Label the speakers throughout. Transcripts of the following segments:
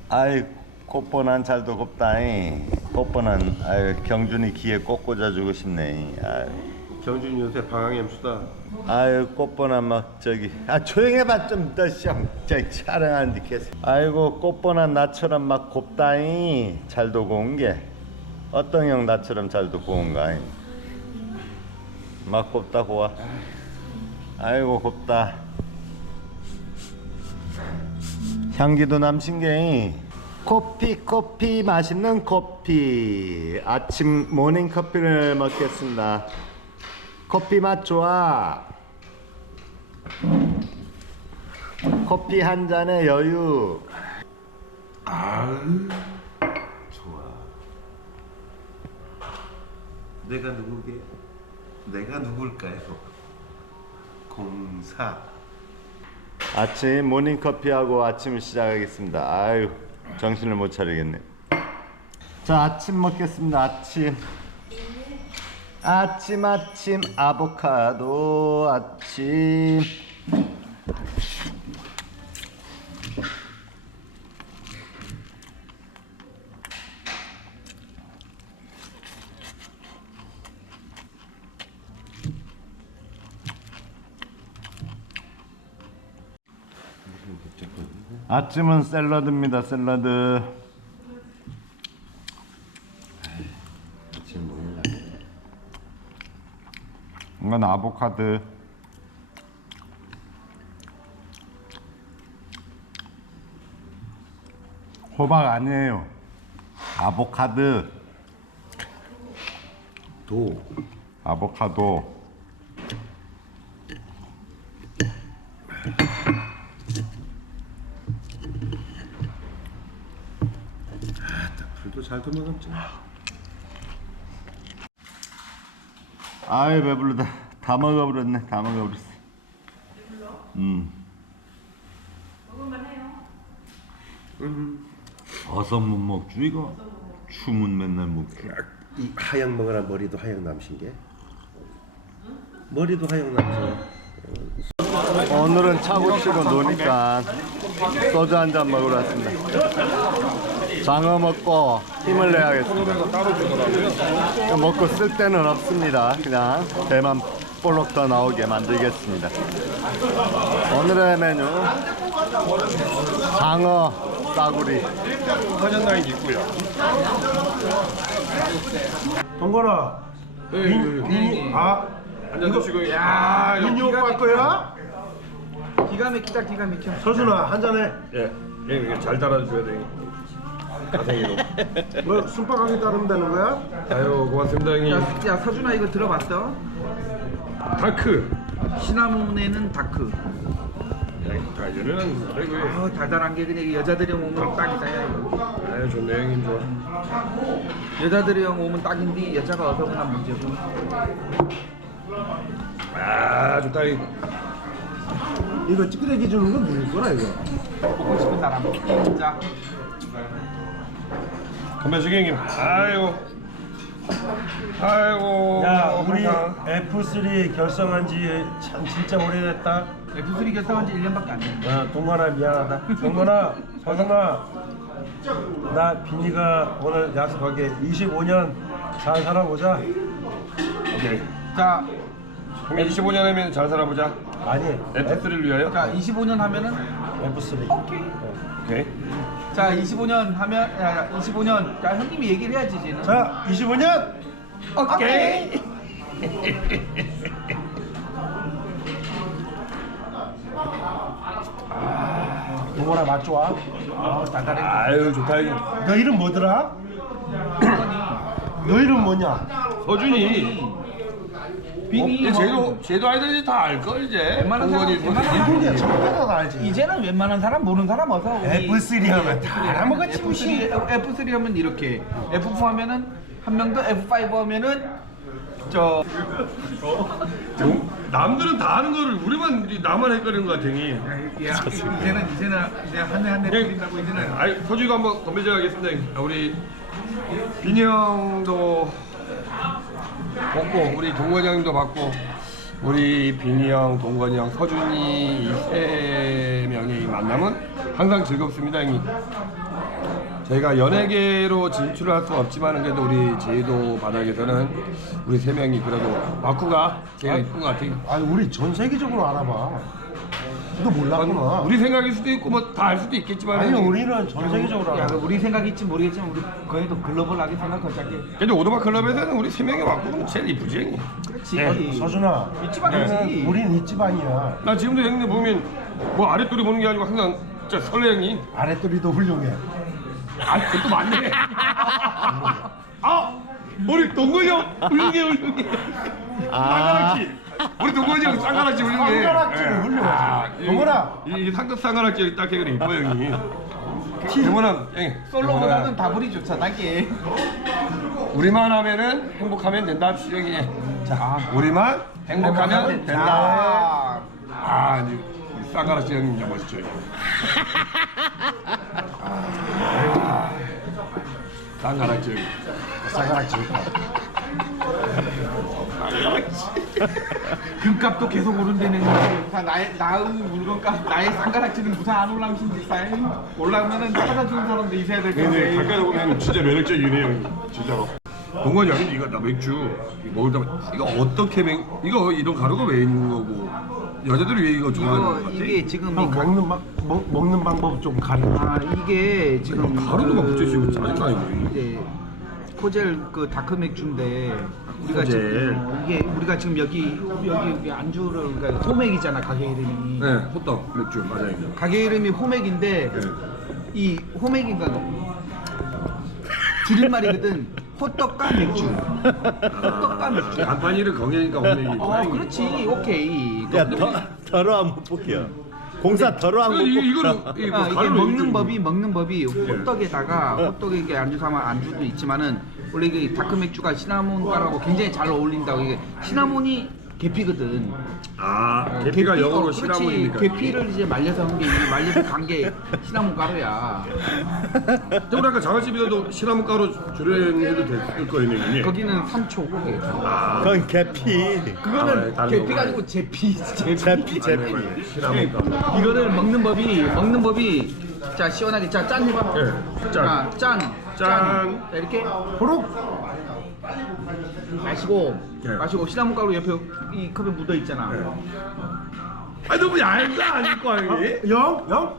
Speaker 1: 아이 꽃보난 잘도 곱다잉. 꽃보난 아유 경준이 귀에 꽃 꽂아주고 싶네. 아유.
Speaker 2: 경준이 요새 방학염수다.
Speaker 1: 아유 꽃보난 막 저기 조용해봐 좀 더 시험 저기 촬영하는데 계속. 아이고 꽃보난 나처럼 막 곱다잉. 잘도 고운 게 어떤 형 나처럼 잘도 고운가. 막 곱다 고와. 아이고 곱다. 향기도 남신게. 커피 맛있는 커피. 아침 모닝 커피를 먹겠습니다. 커피 맛 좋아. 커피 한 잔의 여유.
Speaker 2: 아우 좋아. 내가 누구게? 내가 누굴까요? 공사.
Speaker 1: 아침 모닝 커피하고 아침을 시작하겠습니다. 아유 정신을 못 차리겠네. 자 아침 먹겠습니다. 아침 아보카도 아침. 아침은 샐러드입니다. 샐러드.
Speaker 2: 지금 뭐냐?
Speaker 1: 이건 아보카도. 호박 아니에요. 아보카도. 아보카도.
Speaker 2: 불도 잘 도먹었지.
Speaker 1: 아이 배불러다. 다 먹어버렸네. 다 먹어버렸어.
Speaker 3: 먹을만 해요.
Speaker 1: 어서 못 먹지 이거. 춤은 맨날 먹지.
Speaker 2: 이 하양 먹으라 머리도 하양 남신 게. 머리도 하양 남신.
Speaker 1: 오늘은 차고 치고 노니까 소주 한 잔 먹으러 왔습니다. 장어 먹고 힘을 내야겠습니다. 먹고 쓸 데는 없습니다. 그냥 배만 볼록 더 나오게 만들겠습니다. 오늘의 메뉴 장어 싸구리.
Speaker 2: 화장당이 있고요. 동건아. 앉아 드시고. 야, 민이 오빠 할 거야?
Speaker 3: 기가 막히다 기가 막혀.
Speaker 2: 서준아 한 잔해. 예, 이게 잘 달아줘야 돼. 가생이로. 뭐 순박하게 따르면 되는 거야? 아유 고맙습니다 형님.
Speaker 3: 야 서준아 이거 들어봤어?
Speaker 2: 다크.
Speaker 3: 시나몬에는 다크.
Speaker 2: 이거는 아이고.
Speaker 3: 달달한 게 그냥 여자들이 오면 딱이다 야 이거.
Speaker 2: 아유 좋네 형님 좋아.
Speaker 3: 여자들이 오면 딱인데 여자가 어서 오나 문제고.
Speaker 2: 아 좋다 이거 찌끄레기 주는 건 누구 거라 이거?
Speaker 3: 먹고 싶은 사람. 자.
Speaker 2: 건배식 형님. 아이고.
Speaker 4: 야 우리
Speaker 2: 항상.
Speaker 4: F3 결성한 지 참 진짜 오래됐다.
Speaker 3: F3 결성한 지 1년밖에 안 됐네.
Speaker 4: 야 동건아 미안하다. 동건아 서준아 나 비니가 오늘 약속하게 25년 잘 살아보자.
Speaker 2: 오케이.
Speaker 3: 자,
Speaker 2: 형님 25년 하면 잘 살아보자.
Speaker 4: 아니
Speaker 2: F3를 위하여.
Speaker 3: 자 25년 하면은
Speaker 4: F3.
Speaker 2: 오케이.
Speaker 3: 자 25년 하면 25년 자 형님이 얘기를 해야지 이제는.
Speaker 4: 자 25년.
Speaker 3: 오케이.
Speaker 4: 동건아 맛 좋아?
Speaker 3: 달달해.
Speaker 2: 아유 좋다 형님.
Speaker 4: 너 이름 뭐더라? 너 이름 뭐냐?
Speaker 2: 서준이.
Speaker 3: 빙이
Speaker 2: 쟤도 아이들이 다 알걸 이제.
Speaker 3: 웬만한 사람,
Speaker 2: 동건이
Speaker 3: 웬만한 사람.
Speaker 4: 일본이야 정답 알지.
Speaker 3: 이제는 웬만한 사람 모르는 사람 어서 우리
Speaker 4: F3 하면 다 알아먹었지.
Speaker 3: F3 하면 이렇게 F4 하면은 한 명 더 F5 하면은 저
Speaker 2: 남들은 다 아는 거를 우리만 나만 헷갈리는 거 같아 형님.
Speaker 3: 야, 이제는 한대 드린다고 이제는
Speaker 2: 아이 서준이가 한번 건배제 하겠습니다 형님. 우리 빈이 형도 먹고 우리 동건이 형도 받고 우리 빈이 형, 동건이 형, 서준이 이 세 명의 이 만남은 항상 즐겁습니다, 형님. 저희가 연예계로 진출을 할 수 없지만 그래도 우리 제주도 바닥에서는 우리 세 명이 그래도 와꾸가 제일 이쁜 것 같아요.
Speaker 5: 아니 우리 전 세계적으로 알아봐. 너 몰랐구나.
Speaker 2: 우리 생각일 수도 있고 뭐 다 알 수도 있겠지만
Speaker 5: 아니
Speaker 2: 형님.
Speaker 5: 우리는 전 세계적으로
Speaker 3: 야,
Speaker 5: 알아.
Speaker 3: 우리 생각일지 모르겠지만 우리 거의도 글로벌하게 생각하자게.
Speaker 2: 근데 오토바 클럽에서는 우리 세 명이 와꾸가 제일 이쁘지 형님.
Speaker 3: 그렇지.
Speaker 5: 서준아,
Speaker 3: 이집 아니지.
Speaker 5: 우린 이집 아니야.
Speaker 2: 나 지금도 형님 보면 뭐 아랫돌이 보는 게 아니고 항상 진짜 설레 형님.
Speaker 5: 아랫도리도 훌륭해.
Speaker 2: 아 그것도 맞네. 아 우리 동건이 형 훌륭해. 쌍가락지. 우리 동건이 형 쌍가락지 훌륭해.
Speaker 5: 쌍가락지는 훌륭하지. 동건아.
Speaker 2: 이 상급 쌍가락지 딱 해그래 이뻐 형이. 동건아 형님.
Speaker 3: 솔로보다는 다불이 좋잖아게.
Speaker 2: 우리만 하면은 행복하면 된다 형이. 자 우리만 행복하면 된다. 아 이제 우리 쌍가락지 형님 진짜 멋있죠. 쌍가락지 형님.
Speaker 5: 쌍가락지.
Speaker 3: 금값도 계속 오른다는 다 나의 물건값 나의 쌍가락지는 무사 안 올라오신지 사이 올라오면은 찾아주는 사람도 있어야 될
Speaker 2: 근데
Speaker 3: 텐데.
Speaker 2: 가까이 보면 진짜 매력적이네 형님. 진짜로. 동건이 형님 이거 나 맥주 이거 먹을 때마다 이거 어떻게 이거 이런 가루가 왜 있는 거고 여자들이 왜 이거 좋아하는 거 같아?
Speaker 3: 이게 지금
Speaker 5: 형 먹는 방법 좀 가르쳐.
Speaker 3: 이게 지금
Speaker 2: 가루도 막 붙여있고 짜증나 이거.
Speaker 3: 이제 코젤 그 다크 맥주인데 우리가
Speaker 2: 코젤.
Speaker 3: 지금 이게 우리가 지금 여기 안주를 그러니까 호맥이잖아 가게 이름이.
Speaker 2: 네, 호떡 맥주 맞아요.
Speaker 3: 가게 이름이 호맥인데
Speaker 2: 네.
Speaker 3: 이 호맥인가 줄임말이거든. 호떡과 맥주. 호떡과 맥주.
Speaker 2: 간판이를 거기니까 오늘
Speaker 3: 그렇지. 오케이.
Speaker 1: 야 더러 한번 볼게요. 공사 더러 한번
Speaker 2: 이거는
Speaker 1: 볼까?
Speaker 2: 이거
Speaker 3: 이게 먹는 법이 호떡에다가 호떡에 안주 삼아 안주도 있지만은 원래 이게 다크 맥주가 시나몬가루하고 굉장히 잘 어울린다고. 이게 시나몬이 계피거든.
Speaker 2: 아 계피가 영어로
Speaker 3: 그렇지.
Speaker 2: 시나몬이니까.
Speaker 3: 계피를 이제 말려서 한 게 말려서 간 게 시나몬 가루야.
Speaker 2: 근데 우리 아까 장아찌비도 시나몬 가루 줄여내도 될 거예요, 형님.
Speaker 3: 거기는 산초 그게.
Speaker 1: 그건 계피.
Speaker 3: 그거는
Speaker 2: 다른
Speaker 3: 계피가
Speaker 2: 거구나.
Speaker 3: 아니고 제피.
Speaker 1: 제피.
Speaker 2: 시나몬 가루.
Speaker 3: 이거를 먹는 법이 자 시원하게 짠 해봐.
Speaker 2: 예, 짠.
Speaker 3: 자, 짠.
Speaker 2: 짠.
Speaker 3: 자, 이렇게
Speaker 5: 호록.
Speaker 3: 마시고 시나몬 가루 옆에 이 컵에 묻어 있잖아.
Speaker 2: 아 너무 얇다 아닐까 형님?
Speaker 5: 영?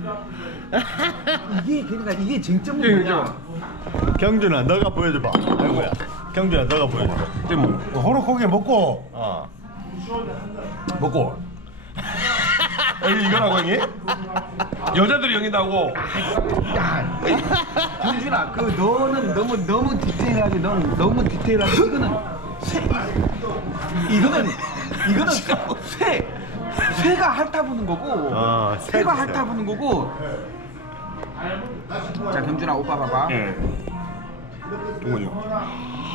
Speaker 3: 이게 그러니까 이게
Speaker 2: 예,
Speaker 3: 쟁점은 뭐냐?
Speaker 1: 경준아 너가 보여줘봐. 아이고야. 경준아 너가 보여줘봐.
Speaker 2: 때문.
Speaker 5: 호록하게 먹고.
Speaker 1: 어.
Speaker 2: 먹고. 이거라고 형님? 여자들이 여기 나오고.
Speaker 3: 야, 경준아, 그 너는 너무 디테일하게, 넌 너무 디테일하게 이거는 새가 핥아부는 거고, 새가 핥아부는 거고. 자, 경준아, 오빠 봐봐.
Speaker 2: 예. 동건이 형.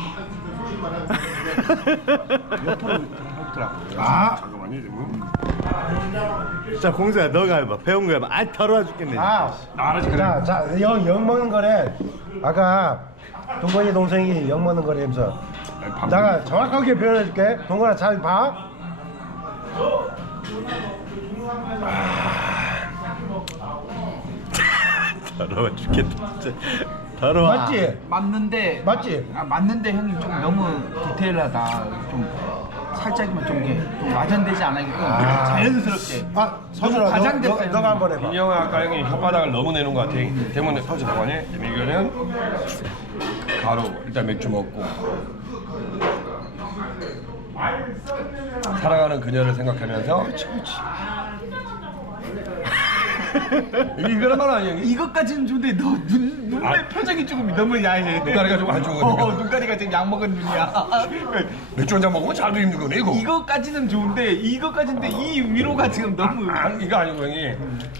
Speaker 3: 옆으로 핥더라.
Speaker 5: 아.
Speaker 2: 잠깐만요, 지금.
Speaker 1: 자 공사야 너가 해봐. 배운 거 해봐. 아 더러워 죽겠네.
Speaker 2: 알았지 그래.
Speaker 5: 자, 영 먹는 거래. 아까 동건이 동생이 영 먹는 거래면서. 내가 정확하게 표현해줄게. 동건아 잘 봐.
Speaker 1: 더러워 죽겠다 진짜. 더러워.
Speaker 5: 맞지?
Speaker 3: 맞는데 형님 좀 너무 디테일하다. 좀 살짝이면 좀 와전되지 않아게끔 자연스럽게.
Speaker 5: 아, 서준아,
Speaker 3: 과장됐어요.
Speaker 5: 너가 한번 해봐.
Speaker 2: 민영아 아까 형이 혓바닥을 너무 내는 것 같아. 때문에 서지 나가니. 이거는 가루 일단 맥주 먹고. 사랑하는 그녀를 생각하면서. 이거란 말 아니야?
Speaker 3: 이것까지는 좋은데 너 눈의 표정이 조금 너무 야해.
Speaker 2: 눈가리가 좀 안 좋거든요.
Speaker 3: 눈가리가 지금 약 먹은 눈이야.
Speaker 2: 맥주 한잔 먹으면 잘도 힘든 거네 이거.
Speaker 3: 이거까지는 좋은데 이거까지인데 이 위로가 지금 너무.
Speaker 2: 이거 아니고 형이.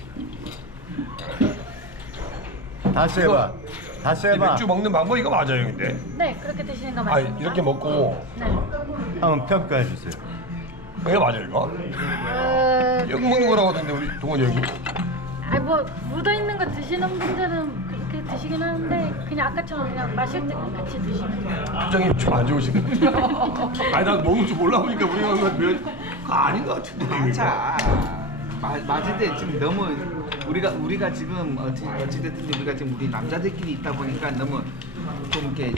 Speaker 1: 다시 해봐. 다시
Speaker 2: 이
Speaker 1: 해봐.
Speaker 2: 맥주 먹는 방법 이거 맞아요 형인데.
Speaker 6: 네, 그렇게 드시는 거
Speaker 2: 아
Speaker 6: 맞습니다.
Speaker 2: 이렇게 먹고
Speaker 6: 네.
Speaker 1: 한번 평가해 주세요.
Speaker 2: 이거 맞아요 이거? 이거 먹는 거라고 하던데 우리 동원이 형이.
Speaker 6: 뭐 묻어 있는 거 드시는 분들은 그렇게 드시긴 하는데 그냥 아까처럼 그냥 마실 때 같이 드시면 돼요.
Speaker 2: 표정이 좀 안 좋으시네. 아니 난 먹을 줄 몰라 보니까 우리가 그거 아닌 것 같은데.
Speaker 3: 맞아. 맞을 때 지금 너무 우리가 지금 어찌됐든 우리가 지금 우리 남자들끼리 있다 보니까 너무 좀 이렇게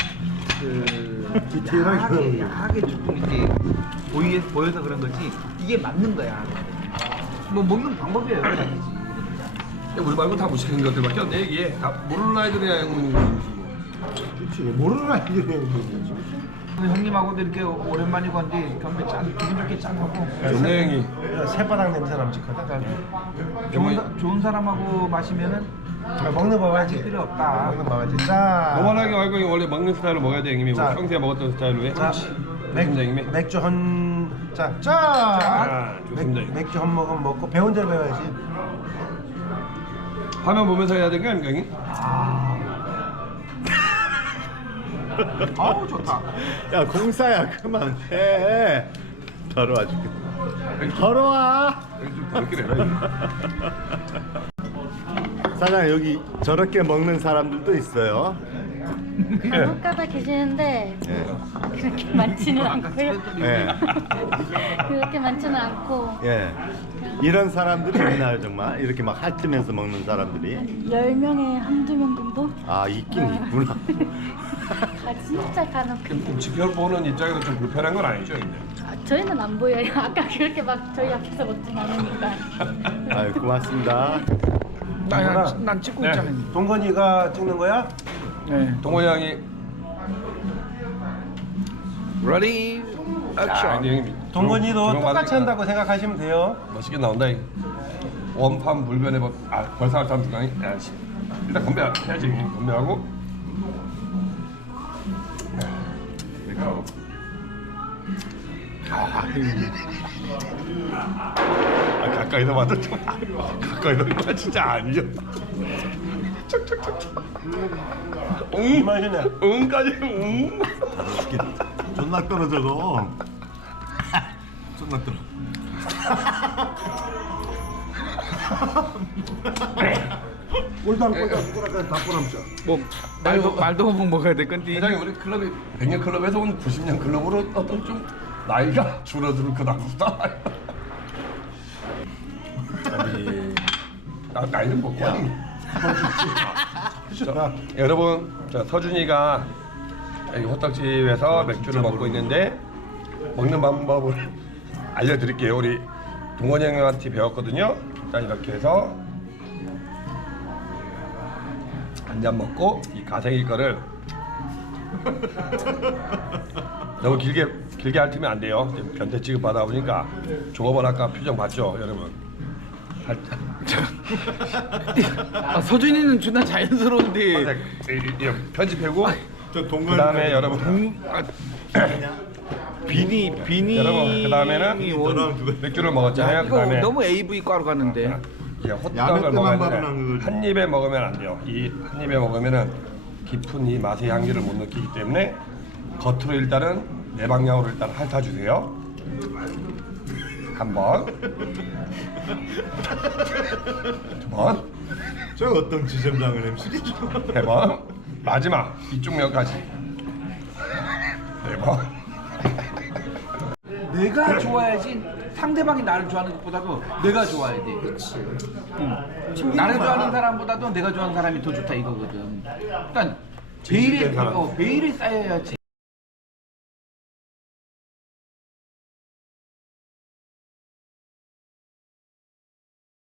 Speaker 3: 야하게 조금 이렇게 보여서 그런 거지 이게 맞는 거야. 뭐 먹는 방법이에요, 아니지.
Speaker 2: 우리 말고 다 무식한 것들밖에 없네 얘기해. 다 모르는 아이들이야 형님.
Speaker 5: 그렇지. 모르는 아이들이 거지.
Speaker 3: 형님하고도 이렇게 오랜만이고 한데 경매 기분 좋게 짠하고
Speaker 2: 좋네 형이.
Speaker 5: 새바닥 냄새 남직하다.
Speaker 3: 좋은 사람하고 마시면은
Speaker 5: 먹는 법 알지?
Speaker 3: 필요 없다.
Speaker 5: 먹는 법 알지? 자,
Speaker 2: 노멀하게 말고 원래 먹는 스타일로 먹어야 돼 형님이.
Speaker 5: 자.
Speaker 2: 평소에 먹었던 스타일로 해.
Speaker 5: 자,
Speaker 2: 좋습니다 형님.
Speaker 5: 맥주 한 자,
Speaker 2: 아, 좋습니다.
Speaker 5: 맥주 한 모금 먹고 배운 대로 배워야지.
Speaker 2: 화면 보면서 해야 되는 거 아닙니까 형님?
Speaker 3: 아우 좋다.
Speaker 1: 야 공사야 그만해. 더러워 죽겠다. 더러워.
Speaker 2: 좀 더럽게 내라.
Speaker 1: 사장 여기 저렇게 먹는 사람들도 있어요.
Speaker 6: 간혹 가다 계시는데
Speaker 1: 예.
Speaker 6: 그렇게 많지는 않고요.
Speaker 1: 예.
Speaker 6: 그렇게 많지는 않고
Speaker 1: 예. 이런 사람들이 있나요 정말? 이렇게 막 핥으면서 먹는 사람들이?
Speaker 6: 10명에 한두 명 정도?
Speaker 1: 아 있긴 있구나.
Speaker 6: 아 진짜 간혹.
Speaker 2: 지켜보는 입장에서 좀 불편한 건 아니죠 근데.
Speaker 6: 저희는 안 보여요. 아까 그렇게 막 저희 앞에서 먹진 않으니까.
Speaker 1: 아유 고맙습니다.
Speaker 3: 난 찍고
Speaker 2: 네.
Speaker 3: 있잖아요.
Speaker 5: 동건이가 찍는 거야?
Speaker 3: 네.
Speaker 2: 동호 형이.
Speaker 3: Ready,
Speaker 2: 아, 근데 형님.
Speaker 5: 동건이도
Speaker 2: 조명
Speaker 5: 똑같이
Speaker 2: 받으니까
Speaker 5: 한다고 생각하시면 돼요.
Speaker 2: 멋있게 나온다. 형. 원판 불변의 법. 아 벌써 할 사람 중간에. 야, 씨. 일단 건배해야지. 건배하고. 내가. 가까이서 봐도 좀 가까이서 봐도 진짜 아니죠.
Speaker 5: 이 맛이네.
Speaker 2: 응까지 응.
Speaker 1: 존나 떨어져 너. 존나 떨어.
Speaker 5: 꼴당 꼬라까지 다 꼬람자.
Speaker 3: 뭐 말도 못 먹어야 될 건데.
Speaker 2: 회장님 우리 클럽이 100년 클럽에서 온 90년 클럽으로 어떤 좀 나이가 줄어드는 그 나보다. 아니 나이는 뭐 거의. 자, 여러분, 자 서준이가 여기 호떡집에서 맥주를 먹고 있는데 먹는 방법을 알려드릴게요. 우리 동건이 형한테 배웠거든요. 자 이렇게 해서 한 잔 먹고 이 가생이 거를 너무 길게 핥으면 안 돼요. 변태 취급 받아 보니까 종업원 아까 표정 봤죠, 여러분.
Speaker 3: 서준이는 존나 자연스러운데.
Speaker 2: 편집하고
Speaker 1: 저 동건.
Speaker 2: 그다음에 여러분
Speaker 3: 비니
Speaker 2: 여러분 그다음에는 맥주를 먹었잖아요.
Speaker 3: 이거
Speaker 2: 그다음에
Speaker 3: 너무 AV 과로 갔는데.
Speaker 2: 이제
Speaker 1: 야매
Speaker 2: 호떡을
Speaker 1: 때만
Speaker 2: 먹어야
Speaker 1: 발언한
Speaker 2: 되는데
Speaker 1: 거지.
Speaker 2: 한 입에 먹으면 안 돼요. 이 한 입에 먹으면은 깊은 이 맛의 향기를 못 느끼기 때문에 겉으로 일단은 내 방향으로 일단 핥아주세요. 한 번, 두 번,
Speaker 1: 저 어떤 지점장을 MC리죠?
Speaker 2: 세 번, 마지막 이쪽 면까지 네 번.
Speaker 3: 내가 좋아야지 상대방이 나를 좋아하는 것보다도 내가 좋아야 돼. 그렇지. 나를 좋아하는 사람보다도 내가 좋아하는 사람이 더 좋다 이거거든. 일단
Speaker 2: 진실된 사람.
Speaker 3: 베일이 쌓여야지.